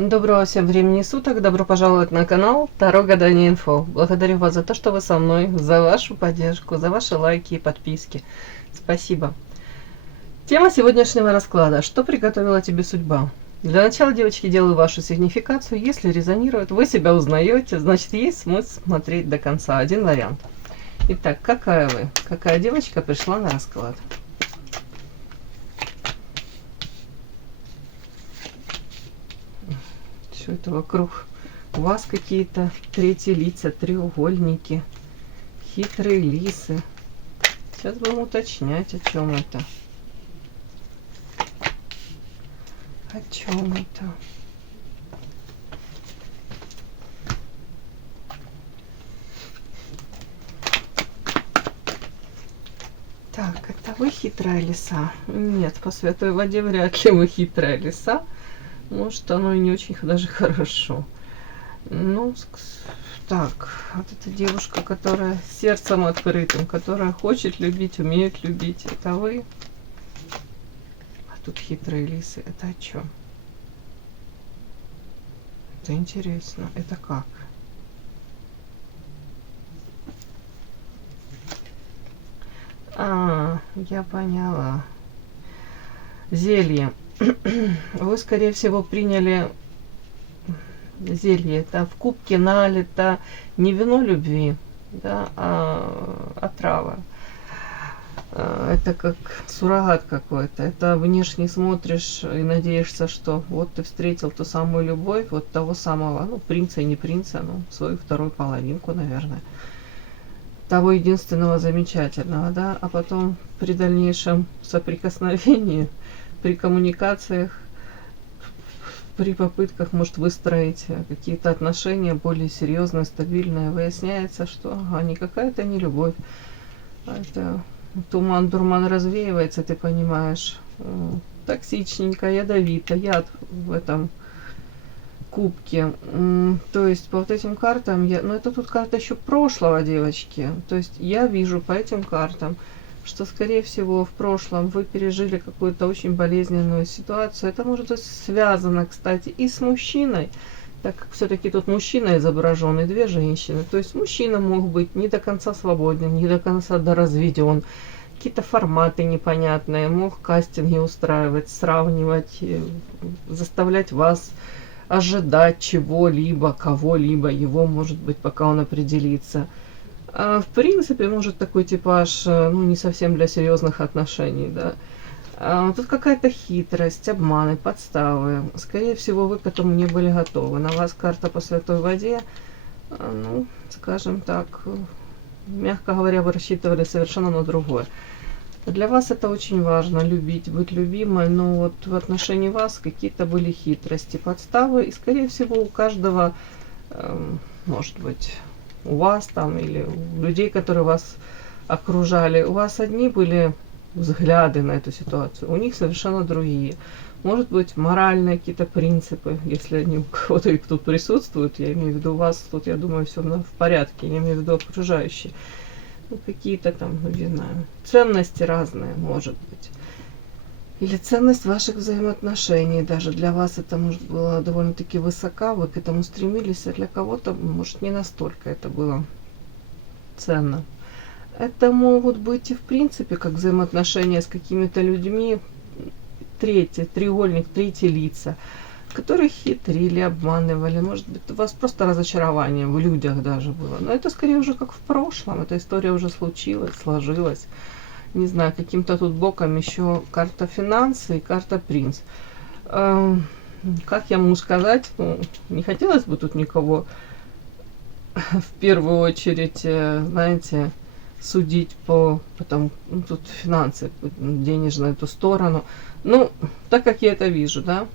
Доброго всем времени суток, добро пожаловать на канал Таро Гадание Инфо. Благодарю вас за то, что вы со мной, за вашу поддержку, за ваши лайки и подписки. Спасибо. Тема сегодняшнего расклада. Что приготовила тебе судьба? Для начала, девочки, делаю вашу сигнификацию. Если резонирует, вы себя узнаете, значит есть смысл смотреть до конца. Один вариант. Итак, какая вы? Какая девочка пришла на расклад? Все это вокруг у вас какие-то третьи лица, треугольники, хитрые лисы. Сейчас будем уточнять, о чем это. О чем это? Так, это вы хитрая лиса? Нет, по святой воде вряд ли вы хитрая лиса. Может, оно и не очень даже хорошо. Ну, так, вот эта девушка, которая сердцем открытым, которая хочет любить, умеет любить, это вы. А тут хитрые лисы, это о чем? Это интересно, это как? Я поняла. Зелье. Вы, скорее всего, приняли зелье. Это в кубке налито не вино любви, да, а отрава. Это как суррогат какой-то. Это внешне смотришь и надеешься, что вот ты встретил ту самую любовь, вот того самого, ну, принца и не принца, ну, свою вторую половинку, наверное. Того единственного замечательного, да, а потом при дальнейшем соприкосновении, при коммуникациях, при попытках, может, выстроить какие-то отношения более серьезные, стабильные, выясняется, что никакая это не любовь. Это туман-дурман развеивается, ты понимаешь, токсичненько, ядовито, яд в этом кубке. То есть по вот этим картам, ну это тут карта еще прошлого, девочки. То есть я вижу по этим картам, что, скорее всего, в прошлом вы пережили какую-то очень болезненную ситуацию. Это может быть связано, кстати, и с мужчиной, так как все-таки тут мужчина изображен и две женщины. То есть мужчина мог быть не до конца свободен, не до конца доразведен, какие-то форматы непонятные, мог кастинги устраивать, сравнивать, заставлять вас ожидать чего-либо, кого-либо, его, может быть, пока он определится. В принципе, может такой типаж, ну, не совсем для серьезных отношений, да. Тут какая-то хитрость, обманы, подставы. Скорее всего, вы к этому не были готовы. На вас карта по святой воде, ну, скажем так, мягко говоря, вы рассчитывали совершенно на другое. Для вас это очень важно, любить, быть любимой, но вот в отношении вас какие-то были хитрости, подставы, и, скорее всего, у каждого, может быть, у вас там или у людей, которые вас окружали, у вас одни были взгляды на эту ситуацию, у них совершенно другие. Может быть, моральные какие-то принципы, если они у кого-то и тут присутствуют, я имею в виду у вас, тут, я думаю, все в порядке, я имею в виду окружающие. Ну, какие-то там, ну, не знаю, ценности разные, может быть. Или ценность ваших взаимоотношений. Даже для вас это, может, было довольно-таки высока, вы к этому стремились, а для кого-то, может, не настолько это было ценно. Это могут быть и, в принципе, как взаимоотношения с какими-то людьми, треугольник, третьи лица, которые хитрили, обманывали. Может быть, у вас просто разочарование в людях даже было. Но это скорее уже как в прошлом. Эта история уже случилась, сложилась. Не знаю, каким-то тут боком еще карта финансы и карта принц. Как я могу сказать, ну, не хотелось бы тут никого в первую очередь, знаете, судить потом, ну, тут финансы, денежную эту сторону. Ну, так как я это вижу, да.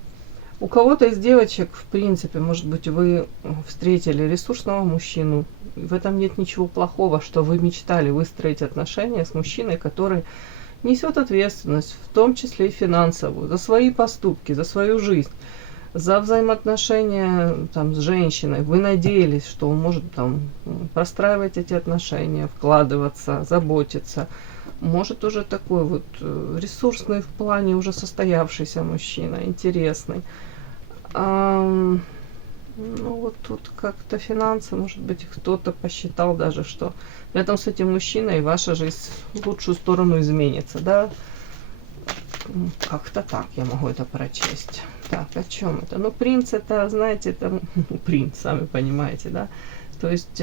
У кого-то из девочек, в принципе, может быть, вы встретили ресурсного мужчину. В этом нет ничего плохого, что вы мечтали выстроить отношения с мужчиной, который несет ответственность, в том числе и финансовую, за свои поступки, за свою жизнь, за взаимоотношения там, с женщиной. Вы надеялись, что он может там простраивать эти отношения, вкладываться, заботиться. Может уже такой вот ресурсный в плане уже состоявшийся мужчина, интересный. Ну вот тут как-то финансы, может быть, кто-то посчитал даже, что рядом с этим мужчиной ваша жизнь в лучшую сторону изменится, да? Как-то так я могу это прочесть. Так, о чем это? Ну, принц это, знаете, это принц, сами понимаете, да? То есть,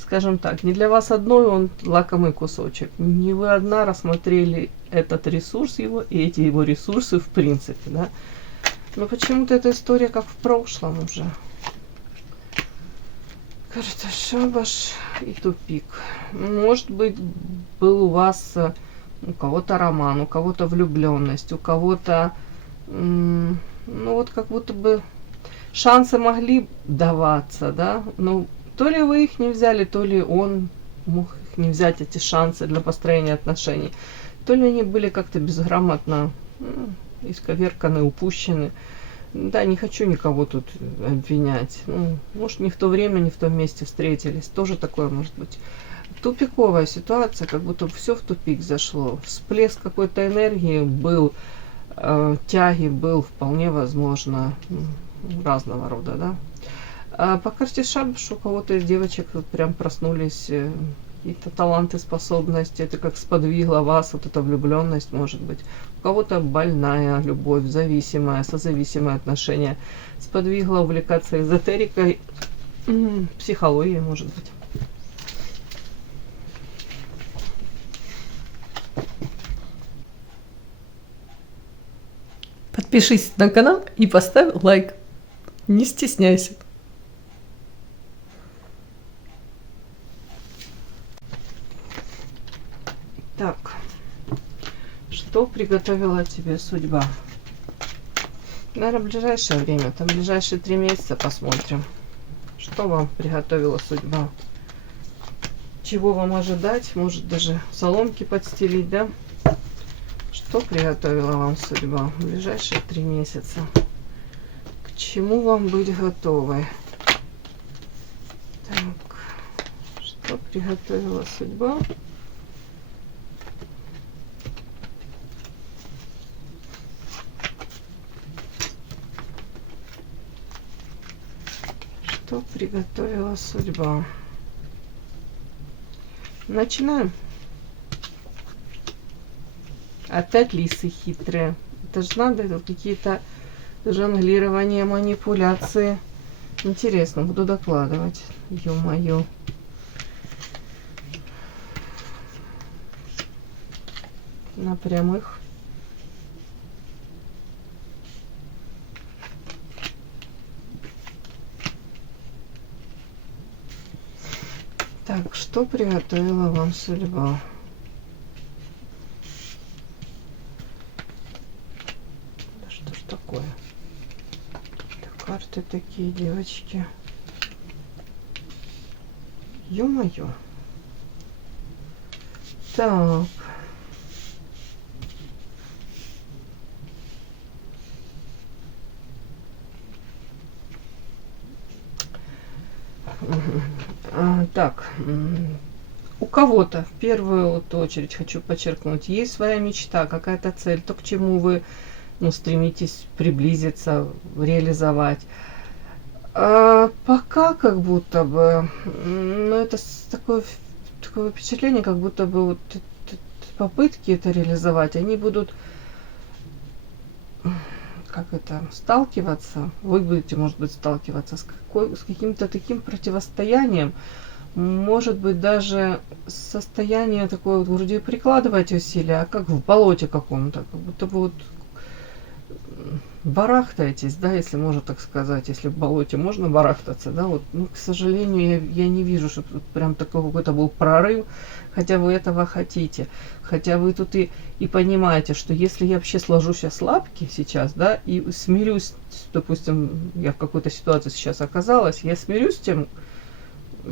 скажем так, не для вас одной он лакомый кусочек. Не вы одна рассмотрели этот ресурс его и эти его ресурсы в принципе, да? Но почему-то эта история как в прошлом уже. Кажется, шабаш и тупик. Может быть, был у вас у кого-то роман, у кого-то влюбленность, у кого-то, ну вот как будто бы шансы могли даваться, да, но то ли вы их не взяли, то ли он мог их не взять, эти шансы для построения отношений, то ли они были как-то безграмотно исковерканы, упущены. Да, не хочу никого тут обвинять. Ну, может, не в то время, не в том месте встретились. Тоже такое может быть. Тупиковая ситуация, как будто все в тупик зашло. Всплеск какой-то энергии был, тяги был вполне возможно, разного рода, да. А по карте Шабаш у кого-то из девочек вот прям проснулись какие-то таланты, способности, это как сподвигло вас, вот эта влюбленность, может быть. У кого-то больная любовь, зависимая, созависимое отношение, сподвигло увлекаться эзотерикой, психологией, может быть. Подпишись на канал и поставь лайк. Не стесняйся. Так, что приготовила тебе судьба? Наверное, в ближайшее время, там ближайшие 3 месяца посмотрим, что вам приготовила судьба. Чего вам ожидать, может даже соломки подстелить, да? Что приготовила вам судьба в ближайшие 3 месяца? К чему вам быть готовой? Так, что приготовила судьба? Что приготовила судьба? Начинаем. Опять лисы хитрые. Это же надо, это какие-то жонглирования, манипуляции. Интересно, буду докладывать. Ё-моё. На прямых. Так, что приготовила вам судьба? Да что ж такое? Это карты такие, девочки. Ё-моё. Так. Так, у кого-то в первую вот очередь хочу подчеркнуть, есть своя мечта, какая-то цель, то, к чему вы стремитесь приблизиться, реализовать. А пока как будто бы, это такое впечатление, как будто бы вот попытки это реализовать, они будут сталкиваться, вы будете, может быть, сталкиваться с каким-то таким противостоянием, может быть, даже состояние такое, вот, вроде прикладываете усилия, а как в болоте каком-то, как будто бы вот барахтаетесь, да, если можно так сказать, если в болоте можно барахтаться, да, вот, к сожалению, я не вижу, что тут прям такой какой-то был прорыв, хотя вы этого хотите, хотя вы тут и понимаете, что если я вообще сложу сейчас лапки сейчас, да, и смирюсь, допустим, я в какой-то ситуации сейчас оказалась, я смирюсь с тем,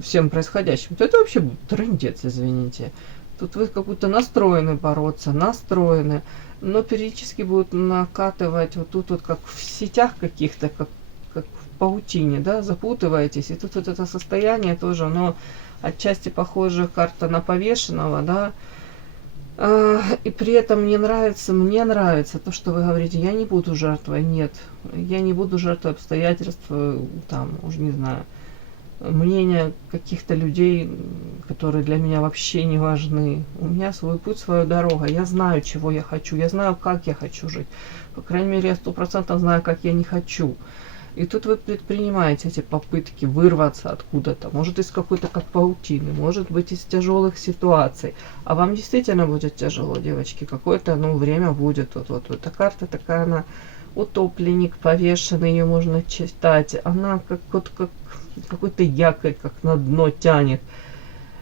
всем происходящим, то это вообще трындец, извините. Тут вы как будто настроены бороться, настроены, но периодически будут накатывать вот тут вот как в сетях каких-то, как в паутине, да, запутываетесь. И тут вот это состояние тоже, оно отчасти похоже карта на повешенного, да. И при этом мне нравится то, что вы говорите, я не буду жертвой. Нет, я не буду жертвой обстоятельств, там, уже не знаю, мнения каких-то людей, которые для меня вообще не важны. У меня свой путь, своя дорога. Я знаю, чего я хочу. Я знаю, как я хочу жить. По крайней мере, я 100% знаю, как я не хочу. И тут вы предпринимаете эти попытки вырваться откуда-то. Может, из какой-то как паутины, может быть, из тяжелых ситуаций. А вам действительно будет тяжело, девочки. Какое-то, время будет. Вот эта карта такая, она утопленник, повешенный, ее можно читать. Она как какой-то якорь, как на дно тянет.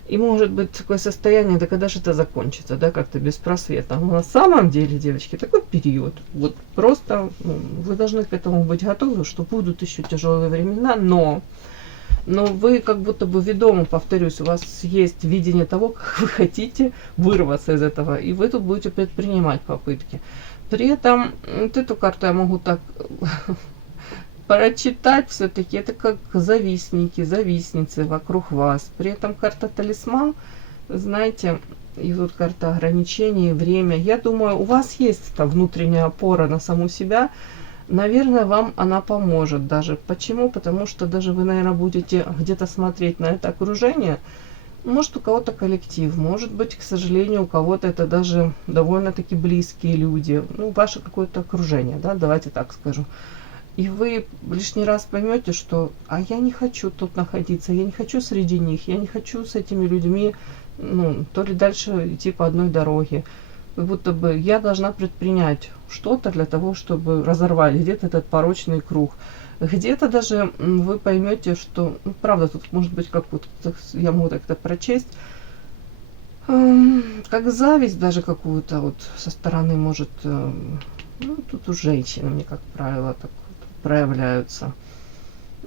И может быть такое состояние, да когда же это закончится, да, как-то без просвета. Но на самом деле, девочки, такой период. Вот просто вы должны к этому быть готовы, что будут еще тяжелые времена, но вы как будто бы ведомы, повторюсь, у вас есть видение того, как вы хотите вырваться из этого, и вы тут будете предпринимать попытки. При этом вот эту карту я могу так прочитать все-таки, это как завистники, завистницы вокруг вас. При этом карта талисман, знаете, и тут карта ограничений, время. Я думаю, у вас есть эта внутренняя опора на саму себя. Наверное, вам она поможет даже. Почему? Потому что даже вы, наверное, будете где-то смотреть на это окружение. Может, у кого-то коллектив, может быть, к сожалению, у кого-то это даже довольно-таки близкие люди. Ваше какое-то окружение, да, давайте так скажу. И вы лишний раз поймете, что я не хочу тут находиться, я не хочу среди них, я не хочу с этими людьми, то ли дальше идти по одной дороге. Как будто бы я должна предпринять что-то для того, чтобы разорвать где-то этот порочный круг. Где-то даже вы поймете, что, правда, тут может быть как вот, я могу так это прочесть, как зависть даже какую-то вот со стороны может, тут у женщины, мне как правило, так проявляются.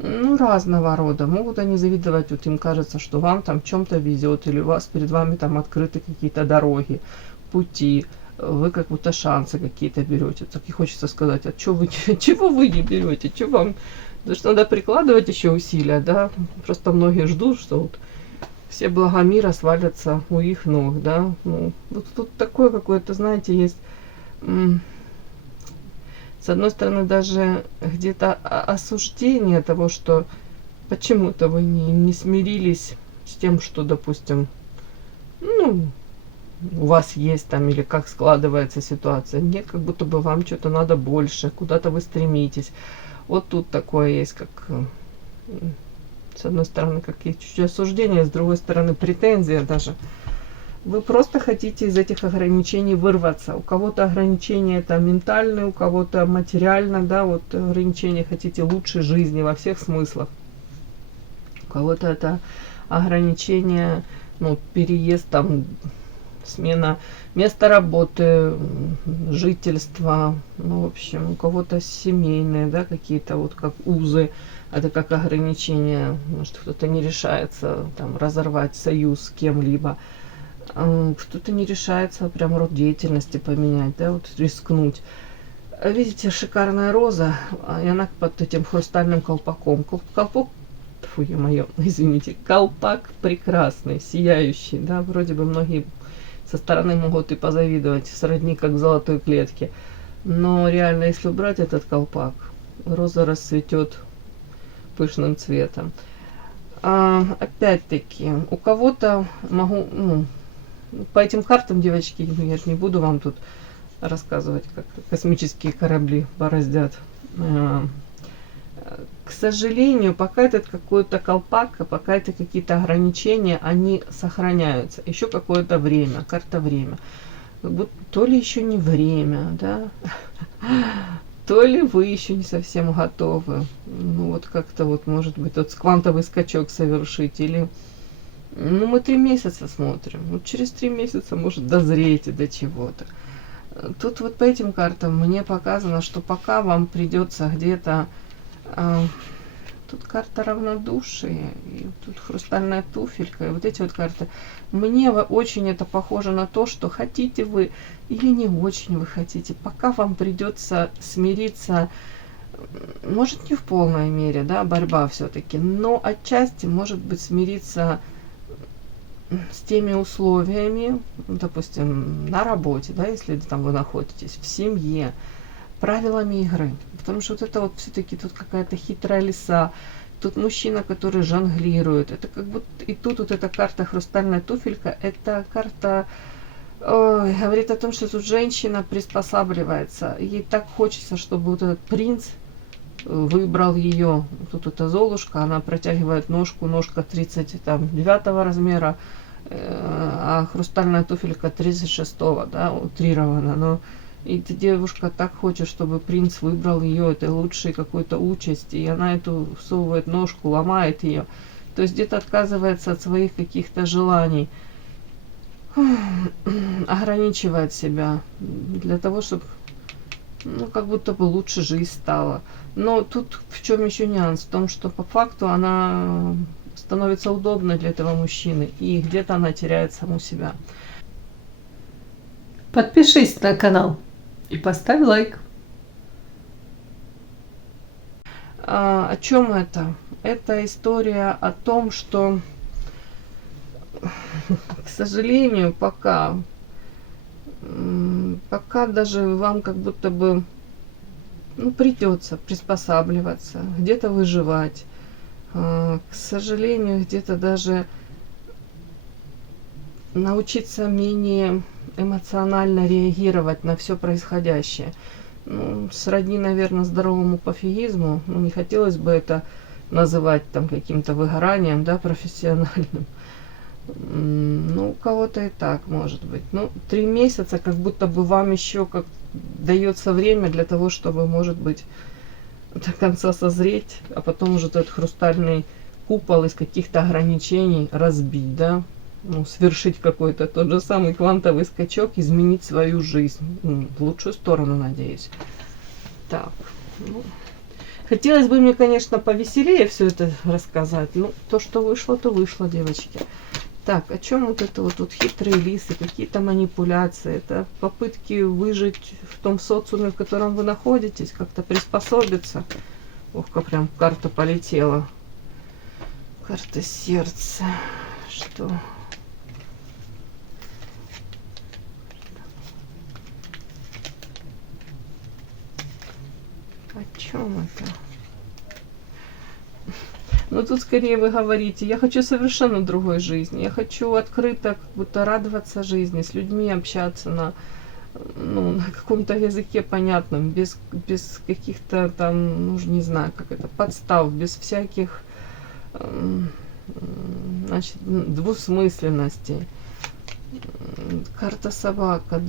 Разного рода. Могут они завидовать, вот им кажется, что вам там чем-то везет, или перед вами там открыты какие-то дороги, пути, вы как будто шансы какие-то берете. Так и хочется сказать, чего вы не берете, что вам, потому что надо прикладывать еще усилия, да, просто многие ждут, что вот все блага мира свалятся у их ног, да, вот тут такое какое-то, знаете, есть, с одной стороны, даже где-то осуждение того, что почему-то вы не смирились с тем, что, допустим, у вас есть там, или как складывается ситуация. Нет, как будто бы вам что-то надо больше, куда-то вы стремитесь. Вот тут такое есть, как с одной стороны, какие чуть-чуть осуждения, с другой стороны, претензия даже. Вы просто хотите из этих ограничений вырваться. У кого-то ограничения это ментальные, у кого-то материально, да, вот ограничения хотите лучшей жизни во всех смыслах. У кого-то это ограничение, переезд, там, смена места работы, жительства, в общем, у кого-то семейные, да, какие-то вот как узы, это как ограничения, может, кто-то не решается там разорвать союз с кем-либо. Кто-то не решается прям род деятельности поменять, да, вот рискнуть. Видите, шикарная роза, и она под этим хрустальным колпаком. Колпак, фу, ё-моё, извините, колпак прекрасный, сияющий, да, вроде бы многие со стороны могут и позавидовать, сродни как в золотой клетке. Но реально, если убрать этот колпак, роза расцветет пышным цветом. Опять-таки, у кого-то могу, по этим картам, девочки, я же не буду вам тут рассказывать, как космические корабли бороздят. К сожалению, пока этот какой-то колпак, пока это какие-то ограничения, они сохраняются. Еще какое-то время, карта время. Как будто то ли еще не время, да, то ли вы еще не совсем готовы. Вот как-то вот, может быть, тот квантовый скачок совершить, или мы 3 месяца смотрим. Вот через 3 месяца, может, дозреете до чего-то. Тут вот по этим картам мне показано, что пока вам придется где-то... тут карта равнодушия, и тут хрустальная туфелька, и вот эти вот карты. Мне очень это похоже на то, что хотите вы или не очень вы хотите. Пока вам придется смириться, может, не в полной мере, да, борьба все-таки, но отчасти, может быть, смириться с теми условиями, допустим, на работе, да, если там вы находитесь, в семье, правилами игры. Потому что вот это вот все-таки тут какая-то хитрая лиса, тут мужчина, который жонглирует. Это как будто и тут вот эта карта хрустальная туфелька, это карта говорит о том, что тут женщина приспосабливается. Ей так хочется, чтобы вот этот принц выбрал ее. Тут эта Золушка, она протягивает ножку, ножка 39 размера, а хрустальная туфелька 36, да, утрирована. Но и эта девушка так хочет, чтобы принц выбрал ее этой лучшей какой-то участи, и она эту всовывает ножку, ломает ее. То есть где-то отказывается от своих каких-то желаний, ограничивает себя для того, чтобы, ну, как будто бы лучше жизнь стала. Но тут в чем еще нюанс? В том, что по факту она становится удобной для этого мужчины, и где-то она теряет саму себя. Подпишись на канал и поставь лайк. О чем это? Это история о том, что, к сожалению, пока даже вам как будто бы, ну, придется приспосабливаться, где-то выживать. К сожалению, где-то даже научиться менее эмоционально реагировать на все происходящее. Ну, сродни, наверное, здоровому пофигизму. Ну, не хотелось бы это называть там каким-то выгоранием, да, профессиональным. Ну, у кого-то и так может быть. Ну, 3 месяца, как будто бы вам еще как дается время для того, чтобы, может быть, до конца созреть, а потом уже этот хрустальный купол из каких-то ограничений разбить, да, ну, совершить какой-то тот же самый квантовый скачок, изменить свою жизнь, ну, в лучшую сторону, надеюсь. Так, ну, хотелось бы мне, конечно, повеселее все это рассказать, но то, что вышло, то вышло, девочки. Так, о чем вот это вот тут хитрые лисы, какие-то манипуляции, это попытки выжить в том социуме, в котором вы находитесь, как-то приспособиться. Ох, как прям карта полетела. Карта сердца. Что? О чем это? Но тут скорее вы говорите, я хочу совершенно другой жизни, я хочу открыто как будто радоваться жизни, с людьми общаться на, ну, на каком-то языке понятном, без каких-то там, ну, не знаю, как это, подстав, без всяких, значит, двусмысленностей. Карта собака,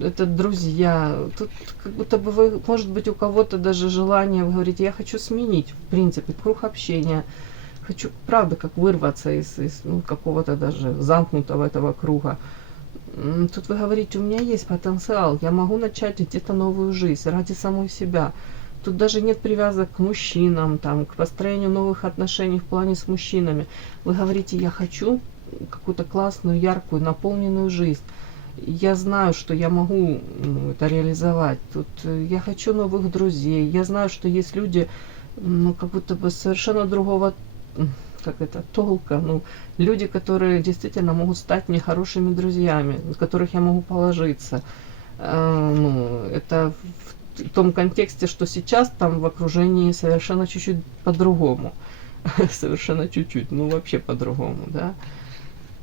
это друзья. Тут как будто бы вы, может быть, у кого-то даже желание, вы говорите, я хочу сменить, в принципе, круг общения. Хочу, правда, как вырваться из ну, какого-то даже замкнутого этого круга. Тут вы говорите, у меня есть потенциал, я могу начать где-то новую жизнь ради самой себя. Тут даже нет привязок к мужчинам, там, к построению новых отношений в плане с мужчинами. Вы говорите, я хочу какую-то классную, яркую, наполненную жизнь. Я знаю, что я могу, ну, это реализовать. Тут я хочу новых друзей. Я знаю, что есть люди, ну, как будто бы совершенно другого, как это, толка. Ну, люди, которые действительно могут стать мне хорошими друзьями, на которых я могу положиться. Ну, это в том контексте, что сейчас там в окружении совершенно чуть-чуть по-другому. Совершенно чуть-чуть, ну вообще по-другому, да.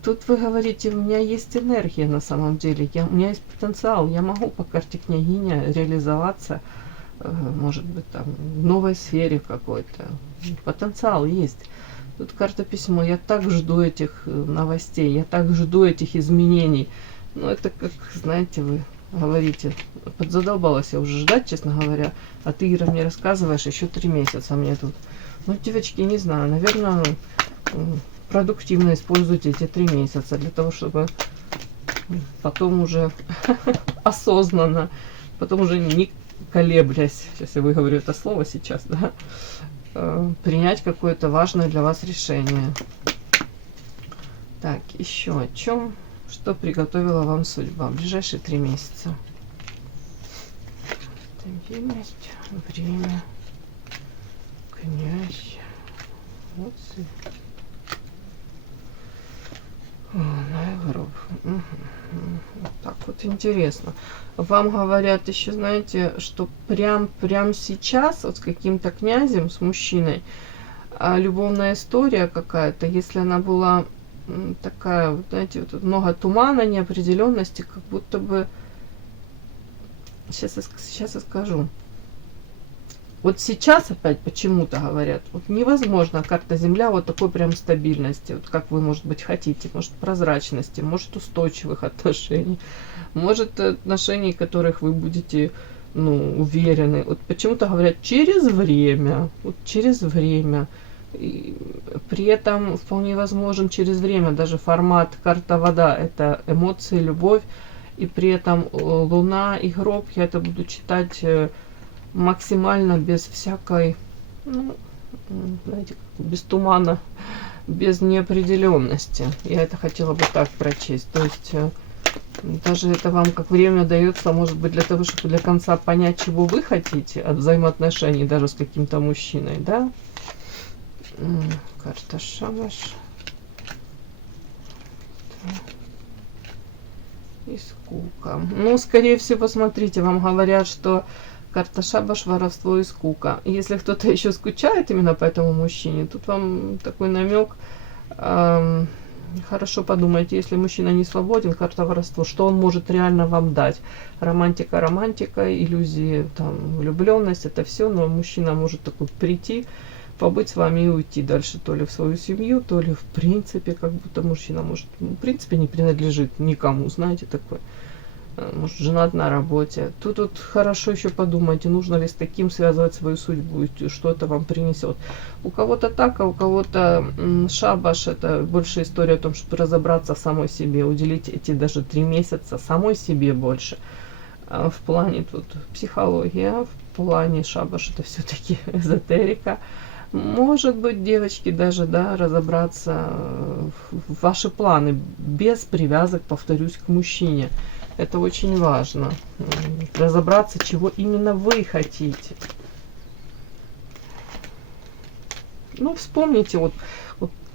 Тут вы говорите, у меня есть энергия на самом деле, у меня есть потенциал, я могу по карте княгиня реализоваться, может быть, там, в новой сфере какой-то. Потенциал есть. Тут карта письмо, я так жду этих новостей, я так жду этих изменений. Ну, это как, знаете, вы говорите, подзадолбалась я уже ждать, честно говоря, а ты, Ира, мне рассказываешь еще 3 месяца мне тут. Ну, девочки, не знаю, наверное, продуктивно используйте эти 3 месяца для того, чтобы потом уже осознанно, потом уже не колеблясь, сейчас я выговорю это слово сейчас, да, принять какое-то важное для вас решение. Так, еще о чем, что приготовила вам судьба в ближайшие 3 месяца. Стабильность, время, князь, вот. Вот интересно. Вам говорят еще, знаете, что прям сейчас вот с каким-то князем, с мужчиной, любовная история какая-то, если она была такая, вот, знаете, вот тут много тумана, неопределенности, как будто бы... Сейчас я скажу. Вот сейчас опять почему-то говорят, вот невозможно карта Земля вот такой прям стабильности, вот как вы, может быть, хотите, может прозрачности, может устойчивых отношений, может отношений, которых вы будете, ну, уверены. Вот почему-то говорят через время, вот через время. И при этом вполне возможен через время даже формат карта вода, это эмоции, любовь, и при этом луна и гроб я это буду читать максимально без всякой, ну, знаете, без тумана, без неопределенности. Я это хотела бы так прочесть. То есть даже это вам как время дается, может быть, для того, чтобы для конца понять, чего вы хотите от взаимоотношений даже с каким-то мужчиной, да? Карта Шабаш. И скука. Ну, скорее всего, смотрите, вам говорят, что карта Шабаш, воровство и скука. Если кто-то еще скучает именно по этому мужчине, тут вам такой намек. Хорошо подумайте, если мужчина не свободен, карта воровство, что он может реально вам дать? Романтика, иллюзии, там, влюбленность, это все, но мужчина может такой прийти, побыть с вами и уйти дальше, то ли в свою семью, то ли в принципе, как будто мужчина может, в принципе, не принадлежит никому, знаете, такой. Может, женат на работе. Тут вот хорошо еще подумайте, нужно ли с таким связывать свою судьбу, что это вам принесет. У кого-то так, а у кого-то шабаш, это больше история о том, чтобы разобраться в самой себе, уделить эти даже 3 месяца самой себе больше. В плане тут психология, в плане шабаш это все-таки эзотерика. Может быть, девочки, даже, да, разобраться в ваши планы без привязок, повторюсь, к мужчине. Это очень важно. Разобраться, чего именно вы хотите. Ну, вспомните, вот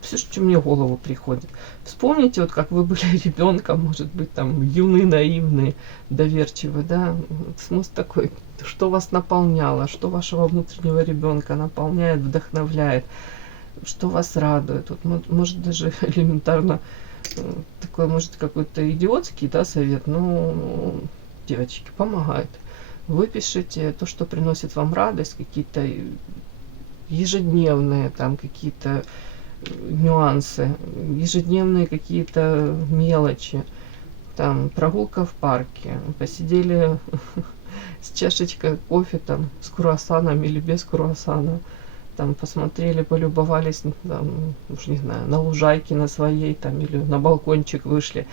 все, что мне в голову приходит. Вспомните, вот как вы были ребенком, может быть, там, юный, наивный, доверчивый, да. Смысл такой, что вас наполняло, что вашего внутреннего ребенка наполняет, вдохновляет, что вас радует. Вот, может, даже элементарно такой, может, какой-то идиотский, да, совет, но, девочки, помогает. Выпишите то, что приносит вам радость, какие-то ежедневные, там, какие-то нюансы, ежедневные какие-то мелочи, там, прогулка в парке, посидели с чашечкой кофе, там, с круассаном или без круассана, там, посмотрели, полюбовались, там, уж не знаю, на лужайке на своей, там, или на балкончик вышли.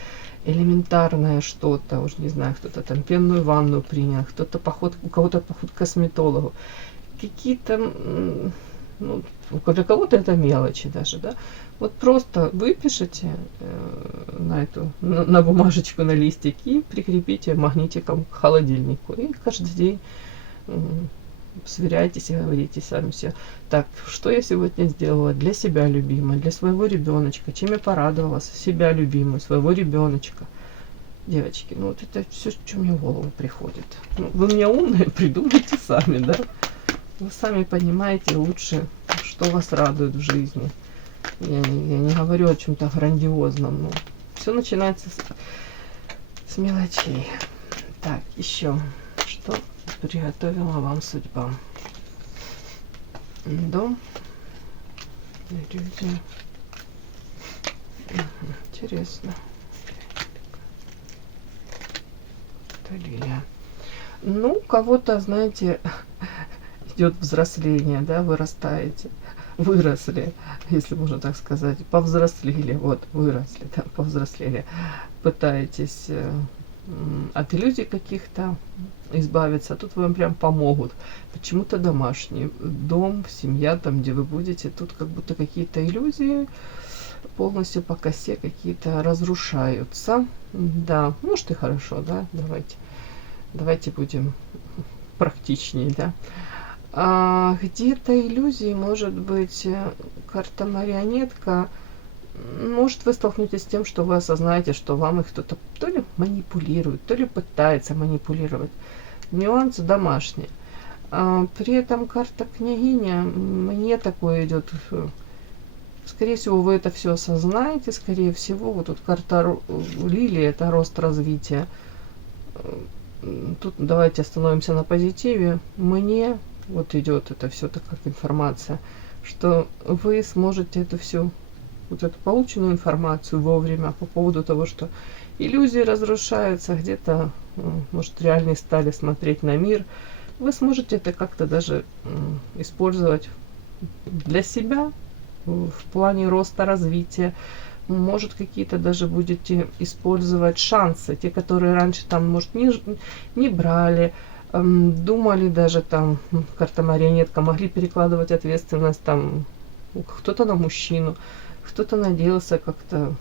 Элементарное что-то, уж не знаю, кто-то там пенную ванну принял, кто-то у кого-то поход к косметологу. Какие-то, ну, для кого-то это мелочи даже, да. Вот просто выпишите на бумажечку, на листик и прикрепите магнитиком к холодильнику. И каждый день сверяйтесь и говорите сами себе: так, что я сегодня сделала для себя любимой, для своего ребеночка, чем я порадовала себя любимую, своего ребеночка. Девочки, ну вот это все, что мне в голову приходит. Ну, вы мне умные, придумайте сами, да? Вы сами понимаете лучше, что вас радует в жизни. Я не говорю о чем-то грандиозном, но все начинается с мелочей. Так, еще что приготовила вам судьба? Дом, люди. Интересно. Это лилия. Ну, кого-то, знаете, идет взросление, да, вырастаете, выросли, если можно так сказать, повзрослели, вот, выросли, да, повзрослели, пытаетесь от иллюзий каких-то избавиться, тут вам прям помогут. Почему-то домашний дом, семья, там, где вы будете, тут как будто какие-то иллюзии полностью по косе какие-то разрушаются. Да, может и хорошо, да, давайте будем практичнее, да. Где-то иллюзии, может быть, карта марионетка, Может, вы столкнетесь с тем, что вы осознаете, что вам их кто-то то ли манипулирует, то ли пытается манипулировать. Нюансы домашние. При этом карта княгиня, мне такое идет. Скорее всего, вы это все осознаете, скорее всего, вот тут карта лилии, это рост развития. Тут давайте остановимся на позитиве. Мне вот идет это все так как информация, что вы сможете эту всю вот эту полученную информацию вовремя по поводу того, что иллюзии разрушаются, где-то, может, реальные стали смотреть на мир, вы сможете это как-то даже использовать для себя в плане роста, развития. Может, какие-то даже будете использовать шансы, те, которые раньше там, может, не брали, думали даже там, карта марионетка, могли перекладывать ответственность там кто-то на мужчину, кто-то надеялся как-то,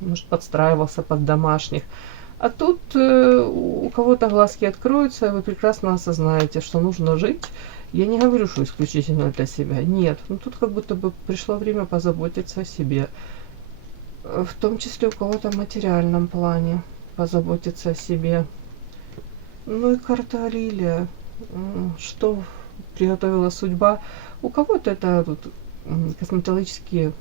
может, подстраивался под домашних. А тут у кого-то глазки откроются, и вы прекрасно осознаете, что нужно жить. Я не говорю, что исключительно для себя. Нет. Ну тут как будто бы пришло время позаботиться о себе. В том числе у кого-то в материальном плане позаботиться о себе. Ну и карта лилия. Что приготовила судьба? У кого-то это тут косметологические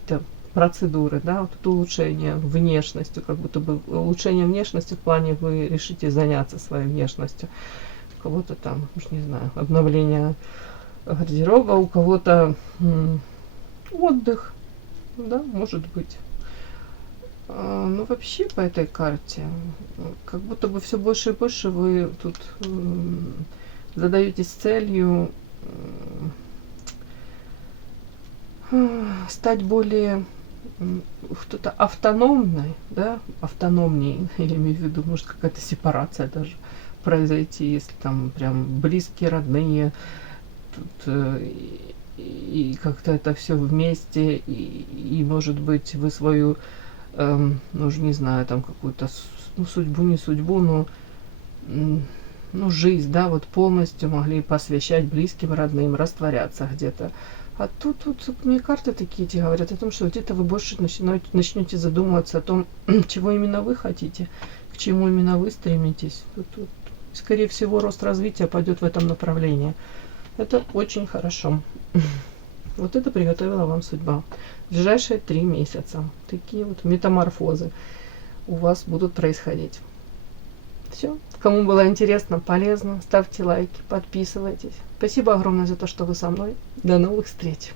какие-то процедуры, да, вот это улучшение внешности, как будто бы улучшение внешности в плане вы решите заняться своей внешностью. У кого-то там, уж не знаю, обновление гардероба, у кого-то отдых, да, может быть. Ну, вообще по этой карте, как будто бы все больше и больше вы тут задаетесь целью стать более кто-то автономной, да, автономней, я имею в виду, может, какая-то сепарация даже произойти, если там прям близкие, родные, тут, и как-то это все вместе, и может быть, вы свою, ну, уже не знаю, там какую-то, ну, судьбу, не судьбу, но, ну, жизнь, да, вот полностью могли посвящать близким, родным, растворяться где-то. А тут мне карты такие эти говорят о том, что где-то вы больше начнете задумываться о том, чего именно вы хотите, к чему именно вы стремитесь. Тут, скорее всего, рост развития пойдет в этом направлении. Это очень хорошо. Вот это приготовила вам судьба. В ближайшие 3 месяца такие вот метаморфозы у вас будут происходить. Все. Кому было интересно, полезно, ставьте лайки, подписывайтесь. Спасибо огромное за то, что вы со мной. До новых встреч!